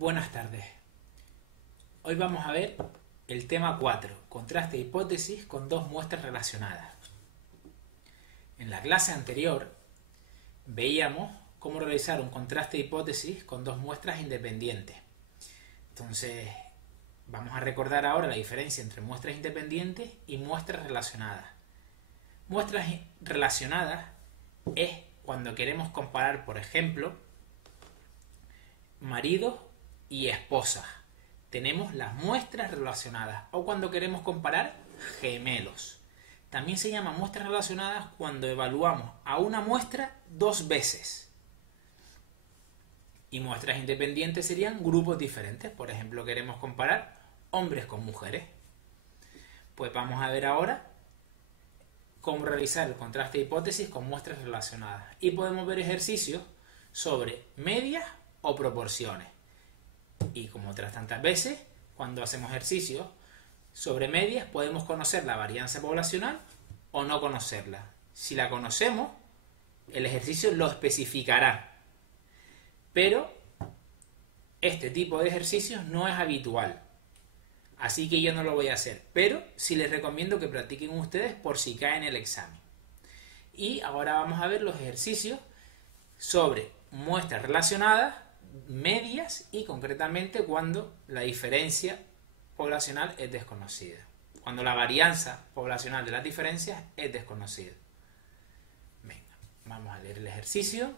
Buenas tardes. Hoy vamos a ver el tema 4, contraste de hipótesis con dos muestras relacionadas. En la clase anterior veíamos cómo realizar un contraste de hipótesis con dos muestras independientes. Entonces, vamos a recordar ahora la diferencia entre muestras independientes y muestras relacionadas. Muestras relacionadas es cuando queremos comparar, por ejemplo, maridos y esposas. Tenemos las muestras relacionadas, o cuando queremos comparar gemelos. También se llaman muestras relacionadas cuando evaluamos a una muestra dos veces. Y muestras independientes serían grupos diferentes. Por ejemplo, queremos comparar hombres con mujeres. Pues vamos a ver ahora cómo realizar el contraste de hipótesis con muestras relacionadas. Y podemos ver ejercicios sobre medias o proporciones. Y como otras tantas veces, cuando hacemos ejercicios sobre medias, podemos conocer la varianza poblacional o no conocerla. Si la conocemos, el ejercicio lo especificará. Pero este tipo de ejercicios no es habitual. Así que yo no lo voy a hacer. Pero sí les recomiendo que practiquen ustedes por si caen en el examen. Y ahora vamos a ver los ejercicios sobre muestras relacionadas, medias y concretamente cuando la diferencia poblacional es desconocida. Cuando la varianza poblacional de las diferencias es desconocida. Venga, vamos a leer el ejercicio.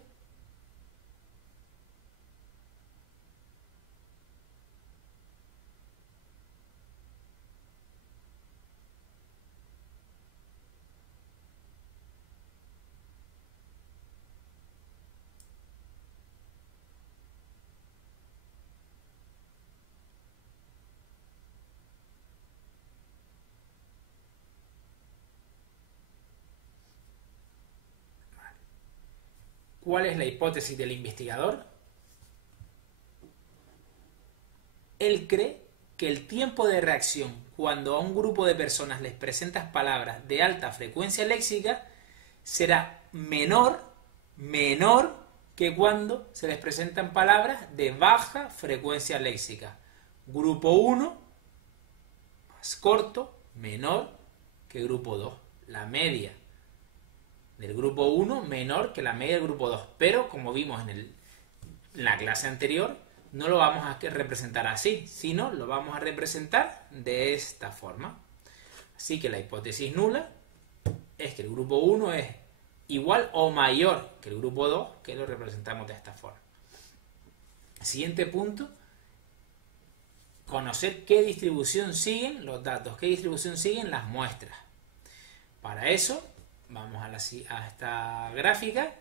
¿Cuál es la hipótesis del investigador? Él cree que el tiempo de reacción cuando a un grupo de personas les presentas palabras de alta frecuencia léxica será menor que cuando se les presentan palabras de baja frecuencia léxica. Grupo 1, más corto, menor que grupo 2. La media del grupo 1 menor que la media del grupo 2. Pero, como vimos en la clase anterior, no lo vamos a representar así, sino lo vamos a representar de esta forma. Así que la hipótesis nula es que el grupo 1 es igual o mayor que el grupo 2, que lo representamos de esta forma. Siguiente punto, conocer qué distribución siguen los datos, qué distribución siguen las muestras. Para eso, vamos a esta gráfica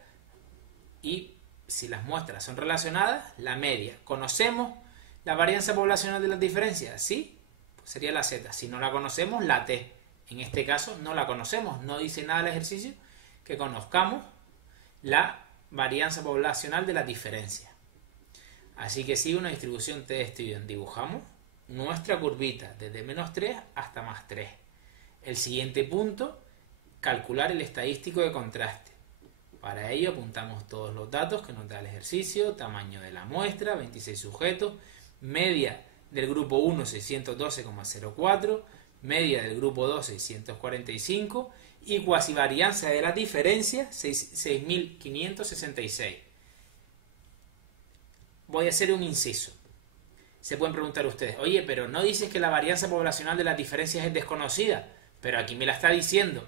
y si las muestras son relacionadas, la media. ¿Conocemos la varianza poblacional de las diferencias? Sí, pues sería la Z. Si no la conocemos, la T. En este caso no la conocemos, no dice nada el ejercicio que conozcamos la varianza poblacional de las diferencias. Así que sigue una distribución T de Stevens. Dibujamos nuestra curvita desde menos 3 hasta más 3. El siguiente punto, calcular el estadístico de contraste. Para ello apuntamos todos los datos que nos da el ejercicio, tamaño de la muestra, 26 sujetos, media del grupo 1 612,04, media del grupo 2 645 y cuasivarianza de la diferencia 6566. Voy a hacer un inciso. Se pueden preguntar ustedes, oye, pero no dices que la varianza poblacional de las diferencias es desconocida, pero aquí me la está diciendo.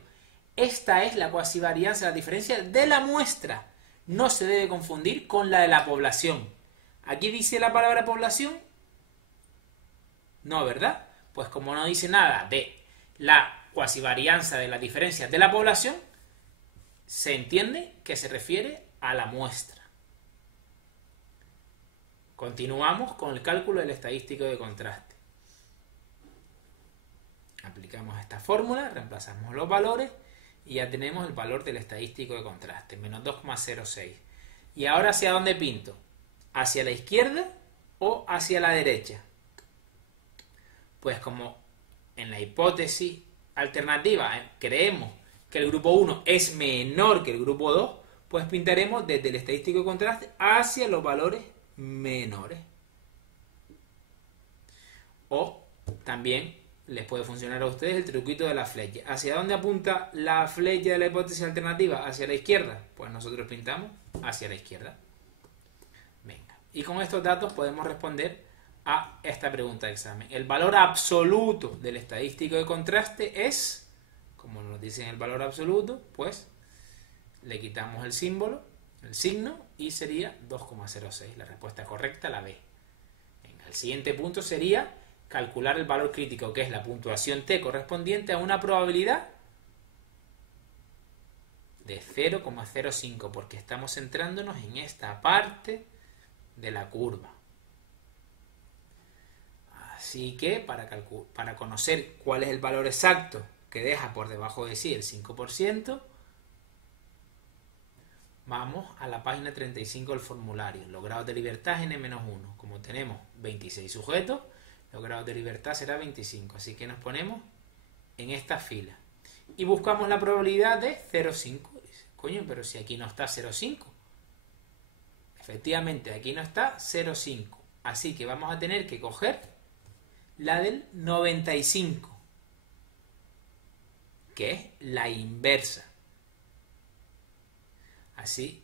Esta es la cuasivarianza de la diferencia de la muestra. No se debe confundir con la de la población. ¿Aquí dice la palabra población? No, ¿verdad? Pues como no dice nada de la cuasivarianza de las diferencias de la población, se entiende que se refiere a la muestra. Continuamos con el cálculo del estadístico de contraste. Aplicamos esta fórmula, reemplazamos los valores y ya tenemos el valor del estadístico de contraste, menos 2,06. ¿Y ahora hacia dónde pinto? ¿Hacia la izquierda o hacia la derecha? Pues como en la hipótesis alternativa creemos que el grupo 1 es menor que el grupo 2, pues pintaremos desde el estadístico de contraste hacia los valores menores. O también les puede funcionar a ustedes el truquito de la flecha. ¿Hacia dónde apunta la flecha de la hipótesis alternativa? ¿Hacia la izquierda? Pues nosotros pintamos hacia la izquierda. Venga. Y con estos datos podemos responder a esta pregunta de examen. El valor absoluto del estadístico de contraste es, como nos dicen el valor absoluto, pues le quitamos el símbolo, el signo, y sería 2,06. La respuesta correcta, la B. Venga, el siguiente punto sería calcular el valor crítico, que es la puntuación T correspondiente a una probabilidad de 0,05, porque estamos centrándonos en esta parte de la curva. Así que para conocer cuál es el valor exacto que deja por debajo de sí el 5%, vamos a la página 35 del formulario. Los grados de libertad es n-1. Como tenemos 26 sujetos, los grados de libertad será 25. Así que nos ponemos en esta fila. Y buscamos la probabilidad de 0,5. Coño, pero si aquí no está 0,5. Efectivamente, aquí no está 0,5. Así que vamos a tener que coger la del 95, que es la inversa. Así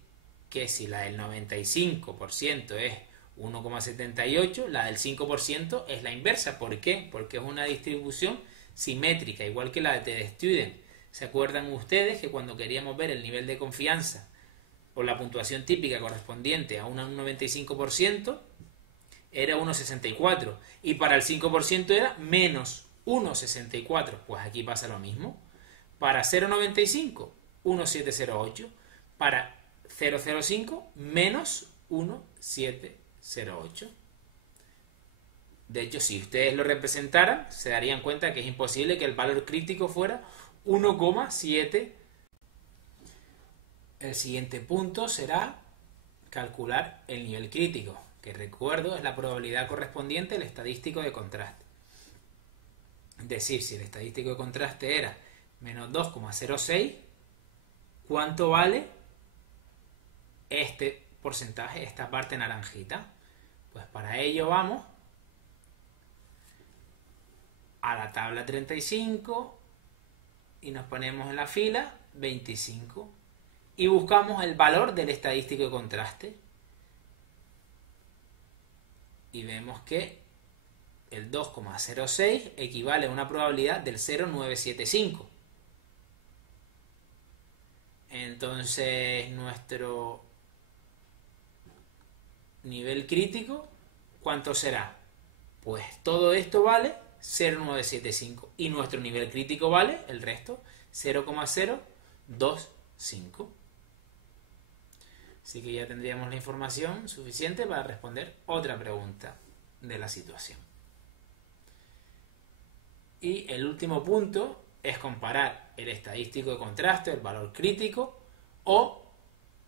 que si la del 95% es 1,78, la del 5% es la inversa. ¿Por qué? Porque es una distribución simétrica, igual que la de TestStudent. ¿Se acuerdan ustedes que cuando queríamos ver el nivel de confianza o la puntuación típica correspondiente a un 95%, era 1,64, y para el 5% era menos 1,64? Pues aquí pasa lo mismo. Para 0,95, 1,708. Para 0,05, menos 1,708. De hecho, si ustedes lo representaran, se darían cuenta que es imposible que el valor crítico fuera 1,7. El siguiente punto será calcular el nivel crítico, que recuerdo es la probabilidad correspondiente al estadístico de contraste. Es decir, si el estadístico de contraste era menos 2,06, ¿cuánto vale este porcentaje, esta parte naranjita? Pues para ello vamos a la tabla 35 y nos ponemos en la fila 25 y buscamos el valor del estadístico de contraste. Y vemos que el 2,06 equivale a una probabilidad del 0,975. Entonces, nuestro nivel crítico, ¿cuánto será? Pues todo esto vale 0,975. Y nuestro nivel crítico vale, el resto, 0,025. Así que ya tendríamos la información suficiente para responder otra pregunta de la situación. Y el último punto es comparar el estadístico de contraste, el valor crítico, o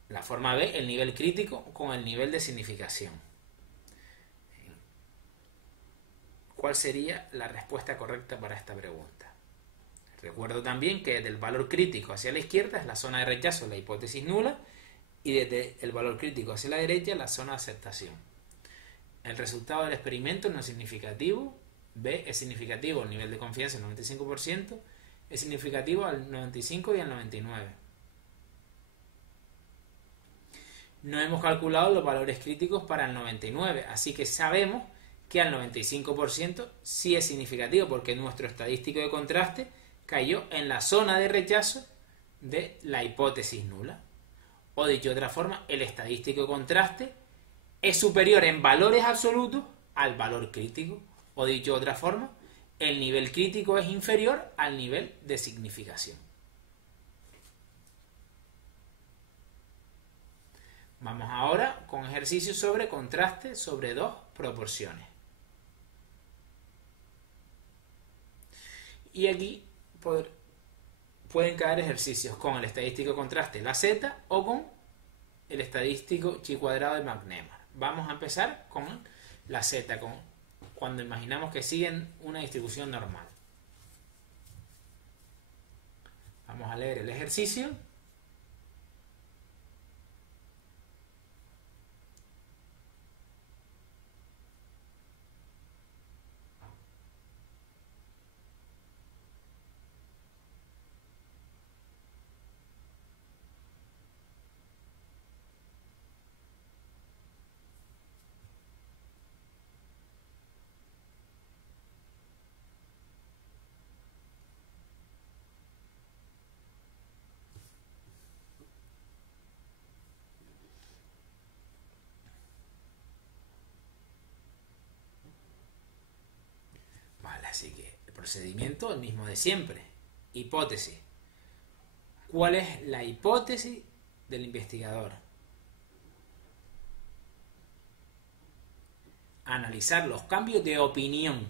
la forma B, el nivel crítico, con el nivel de significación. ¿Cuál sería la respuesta correcta para esta pregunta? Recuerdo también que del valor crítico hacia la izquierda es la zona de rechazo, la hipótesis nula, y desde el valor crítico hacia la derecha la zona de aceptación. El resultado del experimento no es significativo. B es significativo al nivel de confianza el 95%, es significativo al 95% y al 99%. No hemos calculado los valores críticos para el 99%, así que sabemos que al 95% sí es significativo, porque nuestro estadístico de contraste cayó en la zona de rechazo de la hipótesis nula. O dicho de otra forma, el estadístico de contraste es superior en valores absolutos al valor crítico. O dicho de otra forma, el nivel crítico es inferior al nivel de significación. Vamos ahora con ejercicios sobre contraste sobre dos proporciones. Y aquí pueden caer ejercicios con el estadístico de contraste, la Z, o con el estadístico chi cuadrado de McNemar. Vamos a empezar con la Z, cuando imaginamos que siguen una distribución normal. Vamos a leer el ejercicio. Así que el procedimiento el mismo de siempre. Hipótesis. ¿Cuál es la hipótesis del investigador? Analizar los cambios de opinión.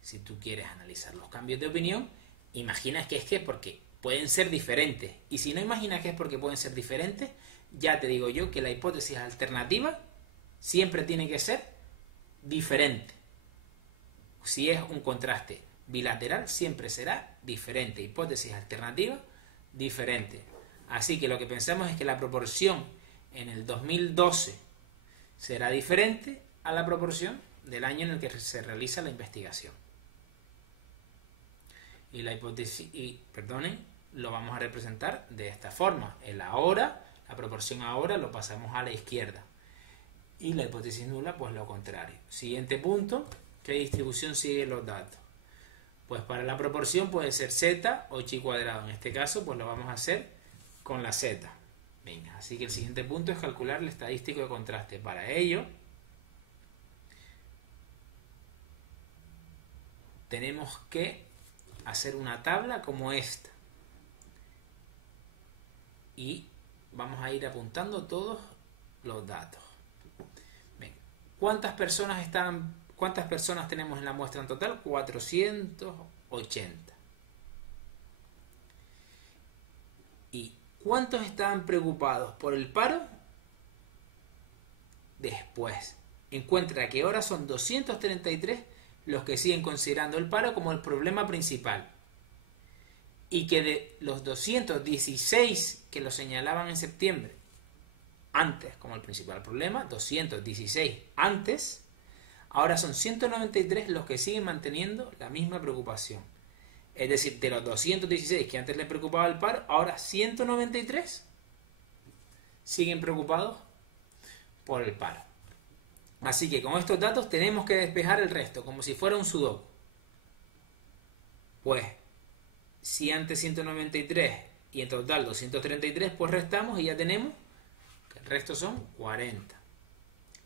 Si tú quieres analizar los cambios de opinión, imaginas que es que porque pueden ser diferentes. Y si no imaginas que es porque pueden ser diferentes, ya te digo yo que la hipótesis alternativa siempre tiene que ser diferente. Si es un contraste bilateral, siempre será diferente. Hipótesis alternativa, diferente. Así que lo que pensamos es que la proporción en el 2012 será diferente a la proporción del año en el que se realiza la investigación. Y la hipótesis, lo vamos a representar de esta forma. El ahora, la proporción ahora lo pasamos a la izquierda. Y la hipótesis nula, pues lo contrario. Siguiente punto, ¿qué distribución siguen los datos? Pues para la proporción puede ser z o chi cuadrado. En este caso, pues lo vamos a hacer con la z. Venga, así que el siguiente punto es calcular el estadístico de contraste. Para ello, tenemos que hacer una tabla como esta. Y vamos a ir apuntando todos los datos. Venga, ¿cuántas personas tenemos en la muestra en total? 480. ¿Y cuántos estaban preocupados por el paro? Después, encuentra que ahora son 233 los que siguen considerando el paro como el problema principal. Y que de los 216 que lo señalaban en septiembre, antes como el principal problema, 216 antes, ahora son 193 los que siguen manteniendo la misma preocupación. Es decir, de los 216 que antes les preocupaba el paro, ahora 193 siguen preocupados por el paro. Así que con estos datos tenemos que despejar el resto, como si fuera un sudoku. Pues, si antes 193 y en total 233, pues restamos y ya tenemos que el resto son 40.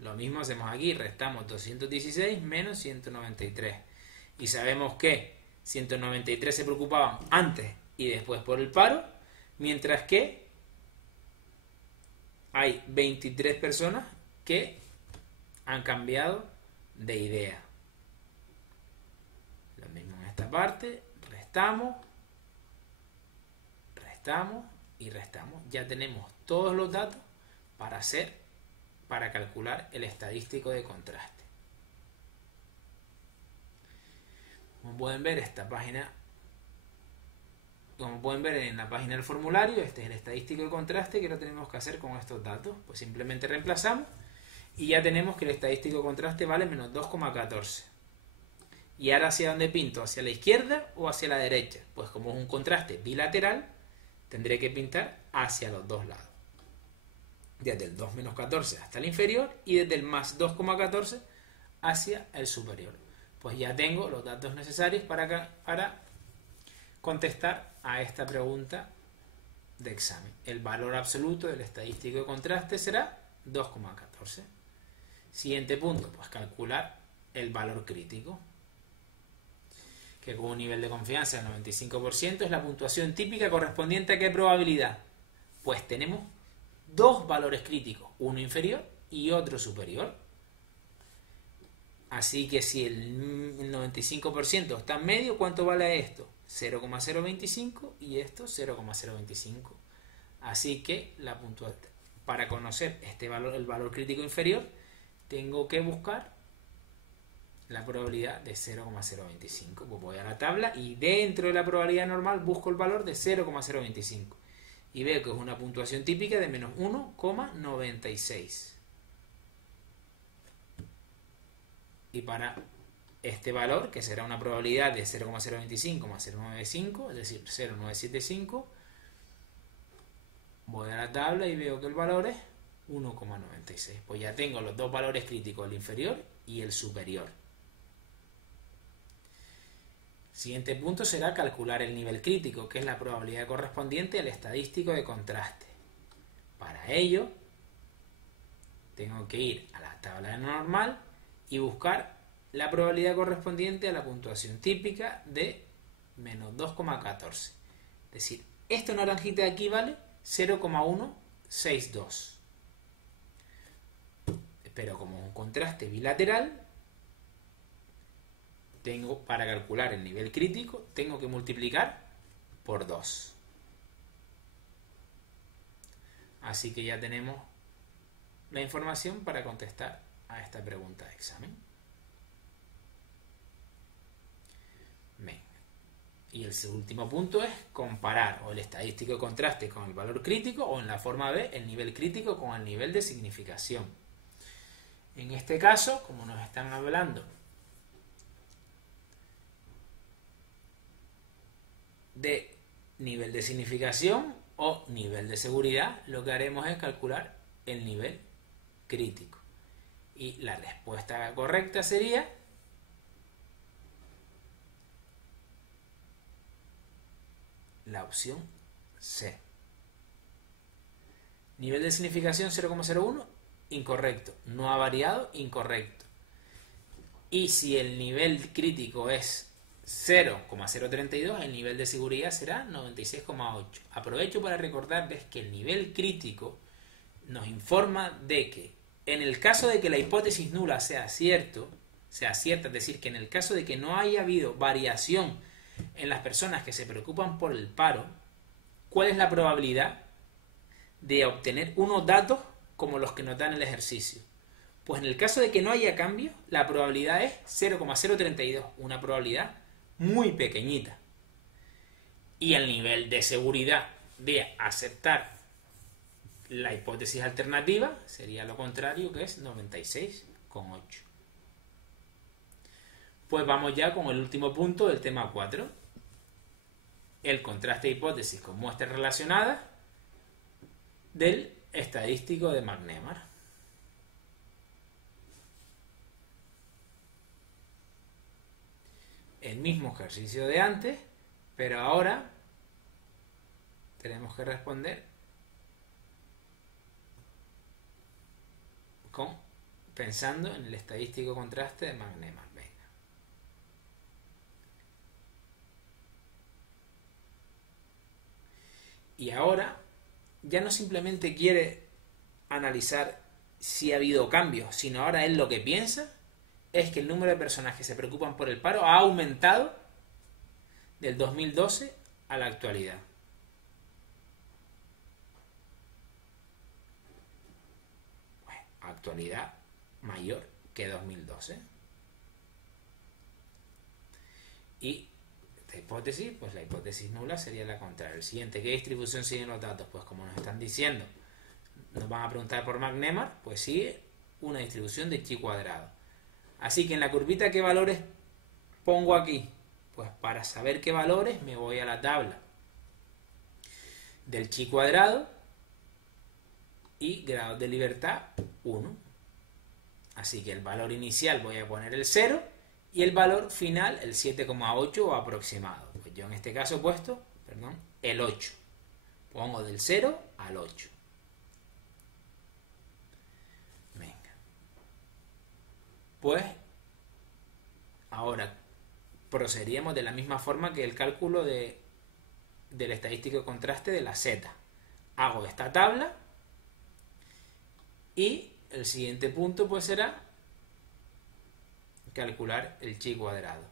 Lo mismo hacemos aquí, restamos 216 menos 193. Y sabemos que 193 se preocupaban antes y después por el paro, mientras que hay 23 personas que han cambiado de idea. Lo mismo en esta parte, restamos y restamos. Ya tenemos todos los datos para calcular el estadístico de contraste. Como pueden ver, en la página del formulario, este es el estadístico de contraste que lo tenemos que hacer con estos datos. Pues simplemente reemplazamos y ya tenemos que el estadístico de contraste vale menos 2,14. ¿Y ahora hacia dónde pinto? ¿Hacia la izquierda o hacia la derecha? Pues como es un contraste bilateral, tendré que pintar hacia los dos lados. Desde el 2 menos 14 hasta el inferior y desde el más 2,14 hacia el superior. Pues ya tengo los datos necesarios para contestar a esta pregunta de examen. El valor absoluto del estadístico de contraste será 2,14. Siguiente punto, pues calcular el valor crítico, que con un nivel de confianza del 95% es la puntuación típica correspondiente a qué probabilidad. Pues tenemos dos valores críticos, uno inferior y otro superior. Así que si el 95% está en medio, ¿cuánto vale esto? 0,025 y esto 0,025. Así que para conocer el valor crítico inferior, tengo que buscar la probabilidad de 0,025. Pues voy a la tabla y dentro de la probabilidad normal busco el valor de 0,025. Y veo que es una puntuación típica de menos 1,96. Y para este valor, que será una probabilidad de 0,025 más 0,95, es decir, 0,975, voy a la tabla y veo que el valor es 1,96. Pues ya tengo los dos valores críticos, el inferior y el superior. Siguiente punto será calcular el nivel crítico, que es la probabilidad correspondiente al estadístico de contraste. Para ello, tengo que ir a la tabla normal y buscar la probabilidad correspondiente a la puntuación típica de menos 2,14. Es decir, esta naranjita de aquí vale 0,162. Pero como un contraste bilateral, para calcular el nivel crítico, tengo que multiplicar por 2. Así que ya tenemos la información para contestar a esta pregunta de examen. Venga. Y el último punto es comparar o el estadístico de contraste con el valor crítico, o en la forma B, el nivel crítico con el nivel de significación. En este caso, como nos están hablando de nivel de significación o nivel de seguridad, lo que haremos es calcular el nivel crítico. Y la respuesta correcta sería la opción C. Nivel de significación 0,01, incorrecto. No ha variado, incorrecto. Y si el nivel crítico es 0,032, el nivel de seguridad será 96,8. Aprovecho para recordarles que el nivel crítico nos informa de que en el caso de que la hipótesis nula sea cierta, es decir, que en el caso de que no haya habido variación en las personas que se preocupan por el paro, ¿cuál es la probabilidad de obtener unos datos como los que nos dan el ejercicio? Pues en el caso de que no haya cambio, la probabilidad es 0,032, una probabilidad muy pequeñita. Y el nivel de seguridad de aceptar la hipótesis alternativa sería lo contrario, que es 96,8. Pues vamos ya con el último punto del tema 4. El contraste de hipótesis con muestras relacionadas del estadístico de McNemar. El mismo ejercicio de antes, pero ahora tenemos que responder pensando en el estadístico contraste de McNemar. Venga. Y ahora ya no simplemente quiere analizar si ha habido cambios, sino ahora él lo que piensa es que el número de personas que se preocupan por el paro ha aumentado del 2012 a la actualidad. Bueno, actualidad mayor que 2012. Y esta hipótesis, pues la hipótesis nula sería la contraria. El siguiente, ¿qué distribución siguen los datos? Pues como nos están diciendo, nos van a preguntar por McNemar, pues sigue una distribución de chi cuadrado. Así que en la curvita, ¿qué valores pongo aquí? Pues para saber qué valores me voy a la tabla del chi cuadrado y grados de libertad 1. Así que el valor inicial voy a poner el 0 y el valor final el 7,8 o aproximado. Pues yo en este caso he puesto, el 8. Pongo del 0 al 8. Pues ahora procederíamos de la misma forma que el cálculo del estadístico de contraste de la Z. Hago esta tabla y el siguiente punto pues será calcular el chi cuadrado,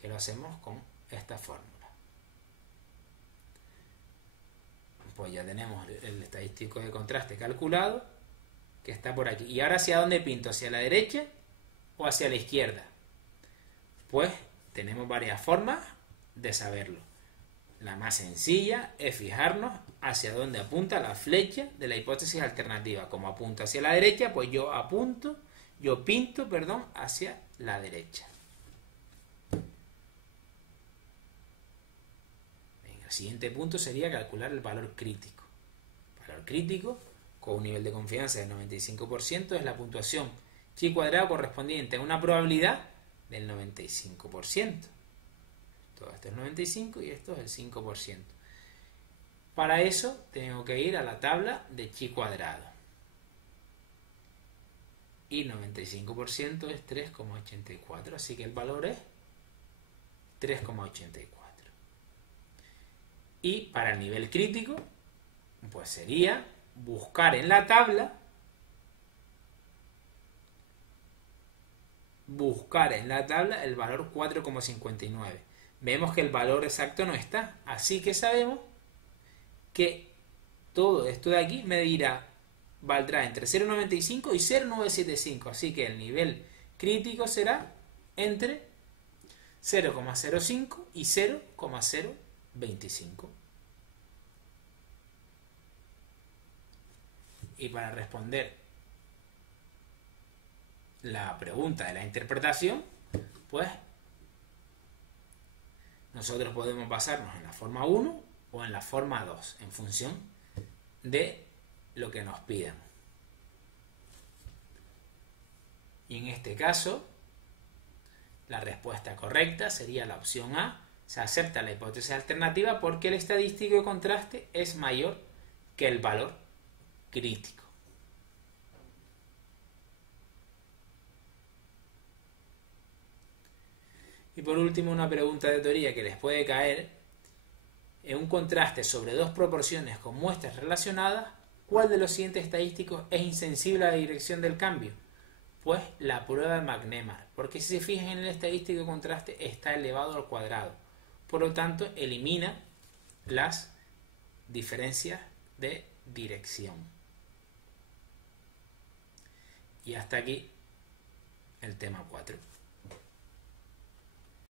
que lo hacemos con esta fórmula. Pues ya tenemos el estadístico de contraste calculado, que está por aquí. ¿Y ahora hacia dónde pinto? ¿Hacia la derecha o hacia la izquierda? Pues tenemos varias formas de saberlo. La más sencilla es fijarnos hacia dónde apunta la flecha de la hipótesis alternativa. Como apunta hacia la derecha, pues yo pinto hacia la derecha. Venga, el siguiente punto sería calcular el valor crítico. El valor crítico, con un nivel de confianza del 95%, es la puntuación chi cuadrado correspondiente a una probabilidad del 95%. Todo esto es 95 y esto es el 5%. Para eso tengo que ir a la tabla de chi cuadrado. y 95% es 3,84, así que el valor es 3,84. Y para el nivel crítico, pues sería buscar en la tabla el valor 4,59. Vemos que el valor exacto no está, así que sabemos que todo esto de aquí valdrá entre 0,95 y 0,975, así que el nivel crítico será entre 0,05 y 0,025. Y para responder la pregunta de la interpretación, pues nosotros podemos basarnos en la forma 1 o en la forma 2, en función de lo que nos pidan. Y en este caso, la respuesta correcta sería la opción A. Se acepta la hipótesis alternativa porque el estadístico de contraste es mayor que el valor crítico. Y por último, una pregunta de teoría que les puede caer: en un contraste sobre dos proporciones con muestras relacionadas, ¿cuál de los siguientes estadísticos es insensible a la dirección del cambio? Pues la prueba de McNemar, porque si se fijan en el estadístico de contraste está elevado al cuadrado, por lo tanto elimina las diferencias de dirección. Y hasta aquí el tema 4.